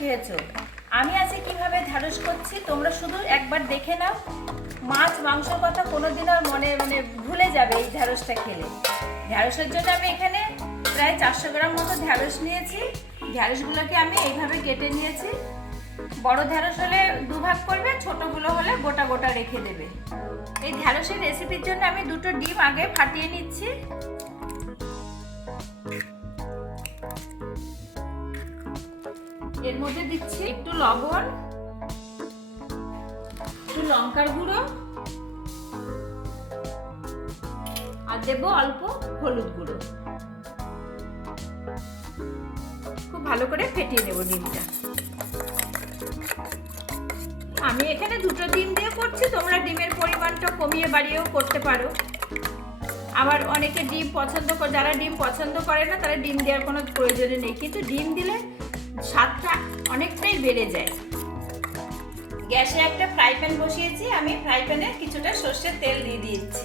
খেয়েছো। আমি আজকে কিভাবে ঢ্যাঁড়স করছি তোমরা শুধু একবার দেখে নাও। মাছ মাংসর কথা কোনোদিন আর মনে ভুলে যাবে এই ঢ্যাঁড়সটা খেলে। ঢ্যাঁড়সের জন্য আমি এখানে প্রায় 400 গ্রাম মতো ঢ্যাঁড়স নিয়েছি। ঢ্যাঁড়সগুলোকে আমি এইভাবে কেটে নিয়েছি। বড় ঢ্যাঁড়স হলে দুভাগ করবে, ছোটগুলো হলে গোটা গোটা রেখে দেবে। এই ঢ্যাঁড়সের রেসিপির জন্য আমি 2টো ডিম আগে ফাটিয়ে নিচ্ছি। এর মধ্যে দিচ্ছি একটু লবণ, একটু লঙ্কার গুঁড়ো আর দেবো অল্প হলুদ গুঁড়ো। খুব ভালো করে ফেটিয়ে নেব ডিমটা। আমি এখানে 2টো ডিম দিয়ে করছি, তোমরা ডিমের পরিমাণটা কমিয়ে বাড়িয়েও করতে পারো। আবার অনেকে ডিম পছন্দ করে, যারা ডিম পছন্দ করে না তারা ডিম দেওয়ার কোনো প্রয়োজনই নেই, কিন্তু ডিম দিলে স্বাদটা অনেকটাই বেড়ে যায়। গ্যাসে একটা ফ্রাই প্যান বসিয়েছি, আমি ফ্রাই প্যানে কিছুটা সর্ষের তেল দিয়ে দিয়েছি।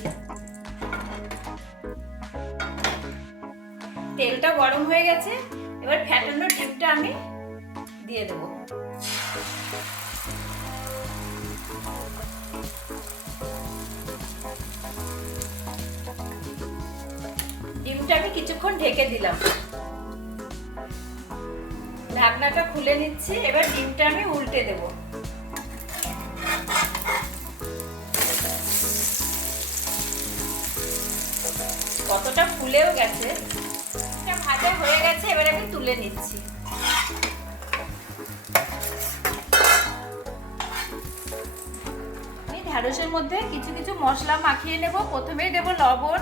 তেলটা গরম হয়ে গেছে, এবার ফ্যাটানো ডিমটা আমি দিয়ে দেবো। ডিমটা আমি কিছুক্ষণ ঢেকে দিলাম। ঢাকনাটা খুলে নিচ্ছি, এবার ডিমটা আমি উল্টে দেব। কতটা ফুলেও গেছে, এটা ভাজা হয়ে গেছে, এবার আমি তুলে নিচ্ছি। এই ঢ্যাঁড়সের মধ্যে কিছু কিছু মশলা মাখিয়ে নেব। প্রথমেই দেব লবণ,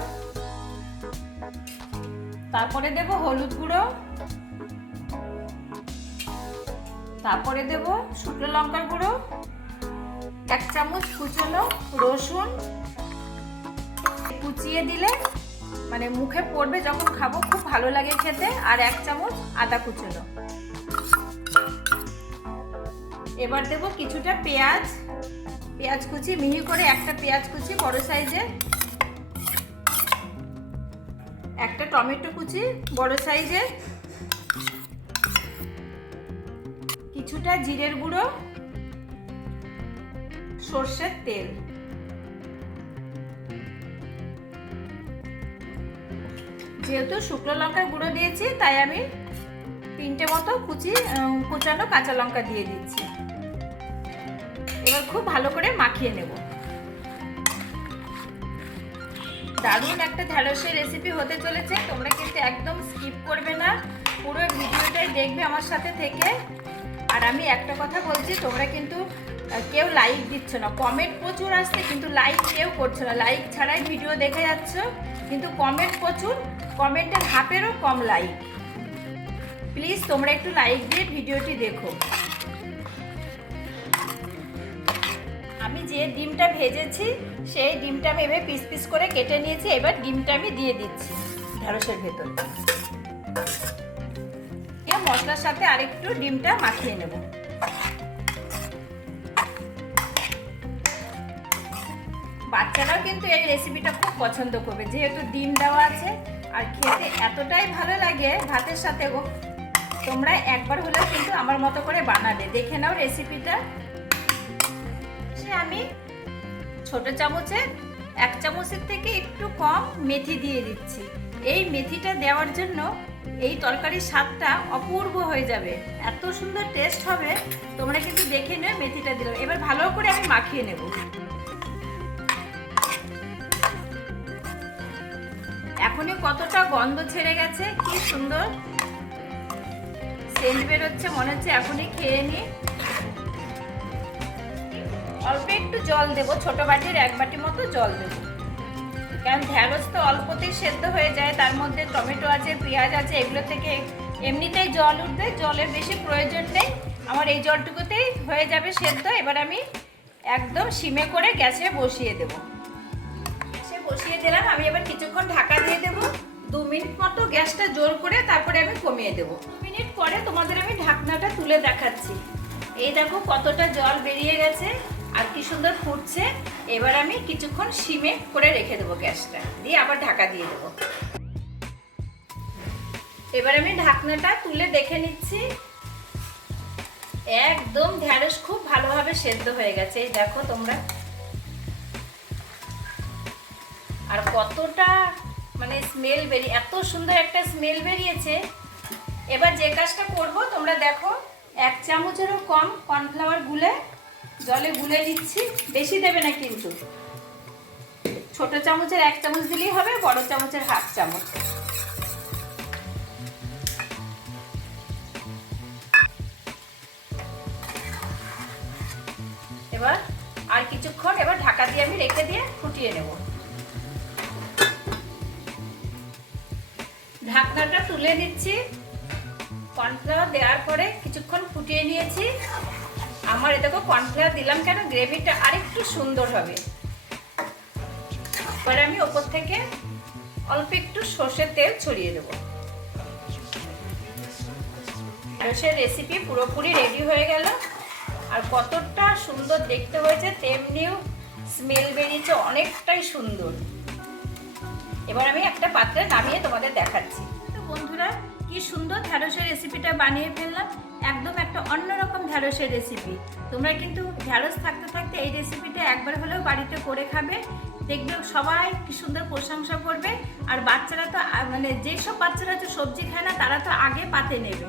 তারপরে দেব হলুদ গুঁড়ো, তারপরে দেব শুকনো লঙ্কার গুঁড়ো, 1 চামচ কুচনো রসুন কুচিয়ে দিলে মানে মুখে পড়বে যখন খাবো খুব ভালো লাগে খেতে, আর 1 চামচ আদা কুচনো। এবার দেব কিছুটা পেঁয়াজ কুচি মিহি করে, একটা পেঁয়াজ কুচি বড় সাইজের, একটা টমেটো কুচি বড় সাইজের, কিছুটা জিরের গুঁড়ো, সর্ষের তেল। যেহেতু শুকনো লঙ্কার গুঁড়ো দিয়েছি তাই আমি 3টে মতো কুচানো কাঁচা লঙ্কা দিয়ে দিচ্ছি। এবার খুব ভালো করে মাখিয়ে নেব। দারুণ একটা ঢ্যাঁড়সের রেসিপি হতে চলেছে, তোমরা কিন্তু একদম স্কিপ করবে না, পুরো ভিডিওটাই দেখবে আমার সাথে থেকে। আর আমি একটা কথা বলছি, তোমরা কিন্তু কেউ লাইক দিচ্ছ না, কমেন্ট প্রচুর আসছে কিন্তু লাইক কেউ করছো না। লাইক ছাড়াই ভিডিও দেখে যাচ্ছ, কিন্তু কমেন্ট প্রচুর, কমেন্টের হাফেরও কম লাইক। প্লিজ তোমরা একটু লাইক দিয়ে ভিডিওটি দেখো। আমি যে ডিমটা ভেজেছি সেই ডিমটা আমি এভাবে পিস পিস করে কেটে নিয়েছি। এবার ডিমটা আমি দিয়ে দিচ্ছি ঢ্যাঁড়সের ভেতর। মশলার সাথে আরেকটু ডিমটা মাখিয়ে নেব। বাচ্চারাও কিন্তু এই রেসিপিটা খুব পছন্দ করবে, যেহেতু ডিম দেওয়া আছে আর খেতে এতটাই ভালো লাগে ভাতের সাথে। তোমরা একবার হলেও কিন্তু আমার মতো করে বানাবে, দেখে নাও রেসিপিটা। আমি ছোট চামচে 1 চামচের থেকে একটু কম মেথি দিয়ে দিচ্ছি। এই মেথিটা দেওয়ার জন্য এই তরকারির স্বাদটা অপূর্ব হয়ে যাবে, এত সুন্দর টেস্ট হবে। তোমরা কিন্তু দেখে নিও মেথিটা দিলাম। এবার ভালো করে আমি মাখিয়ে নেব। এখনই কতটা গন্ধ ছেড়ে গেছে, কি সুন্দর সেন্ট বেরোচ্ছে, মনে হচ্ছে এখনই খেয়ে নিই। অল্প একটু জল দেব, ছোট বাটির 1 বাটি মতো জল দেব, কারণ ঢ্যাঁড়স তো অল্পতেই সেদ্ধ হয়ে যায়, তার মধ্যে টমেটো আছে, পেঁয়াজ আছে, এগুলো থেকে এমনিতেই জল উঠবে, জলের বেশি প্রয়োজন নেই। আমার এই জলটুকুতেই হয়ে যাবে সেদ্ধ। এবার আমি একদম সিমে করে গ্যাসে বসিয়ে দেব। গ্যাসে বসিয়ে দিলাম, আমি এবার কিছুক্ষণ ঢাকা দিয়ে দেব। 2 মিনিট মতো গ্যাসটা জোর করে তারপরে আমি কমিয়ে দেব। 2 মিনিট পরে তোমাদের আমি ঢাকনাটা তুলে দেখাচ্ছি। এই দেখো কতটা জল বেরিয়ে গেছে আর কি সুন্দর ফুটছে। এবার আমি কিছুক্ষণ সিমে করে রেখে দেবো গ্যাসটা, দিয়ে আবার ঢাকা দিয়ে দেবো। এবার আমি ঢাকনাটা তুলে দেখে নিচ্ছি। একদম ঢ্যাঁড়স খুব ভালোভাবে সেদ্ধ হয়ে গেছে, এই দেখো তোমরা। আর কতটা মানে স্মেল বেরিয়ে, এত সুন্দর একটা স্মেল বেরিয়েছে। এবার যে কাজটা করব তোমরা দেখো, 1 চামচেরও কম কর্নফ্লাওয়ার জলে গুলে নিচ্ছি। বেশি দেবে না কিন্তু, ছোট চামচের 1 চামচ দিলেই হবে, বড় চামচের 1/2 চামচ। এবার আর কিছুক্ষণ এবার ঢাকা দিয়ে আমি রেখে দিয়ে ফুটিয়ে নেব। ঢাকনাটা তুলে দিচ্ছি। কর্নফ্লাওয়ার দেওয়ার পরে কিছুক্ষণ ফুটিয়ে নিয়েছি। আমার দেখো কর্নফ্লাওয়ার দিলাম কেন, গ্রেভিটা আরেকটু সুন্দর হবে। এবার আমি ওপর থেকে অল্প একটু সর্ষের তেল ছড়িয়ে দেব। ঢ্যাঁড়সের রেসিপি পুরোপুরি রেডি হয়ে গেল। আর কতটা সুন্দর দেখতে হয়েছে, তেমনিও স্মেল বেরিয়েছে অনেকটাই সুন্দর। এবার আমি একটা পাত্রে নামিয়ে তোমাদের দেখাচ্ছি। তো বন্ধুরা, কি সুন্দর ঢ্যাঁড়সের রেসিপিটা বানিয়ে ফেললাম। একদম একটা অন্যরকম ঢ্যাঁড়সের রেসিপি। তোমরা কিন্তু ঢ্যাঁড়স থাকতে থাকতে এই রেসিপিটা একবার হলেও বাড়িতে করে খাবে, দেখবে সবাই কি সুন্দর প্রশংসা করবে। আর বাচ্চারা তো মানে যেসব বাচ্চারা তো সবজি খায় না, তারা তো আগে পাতে নেবে।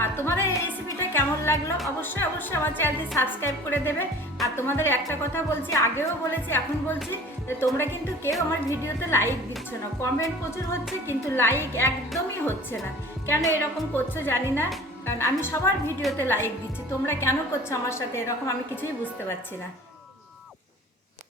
আর তোমাদের এই রেসিপিটা কেমন লাগলো অবশ্যই অবশ্যই আমার চ্যানেলটি সাবস্ক্রাইব করে দেবে। আর তোমাদের একটা কথা বলছি, আগেও বলেছি এখন বলছি, যে তোমরা কিন্তু কেউ আমার ভিডিওতে লাইক দিচ্ছ না। কমেন্ট প্রচুর হচ্ছে কিন্তু লাইক একদমই হচ্ছে না। কেন এরকম করছো জানি না, কারণ আমি সবার ভিডিওতে লাইক দিচ্ছি, তোমরা কেন করছো আমার সাথে এরকম, আমি কিছুই বুঝতে পারছি না।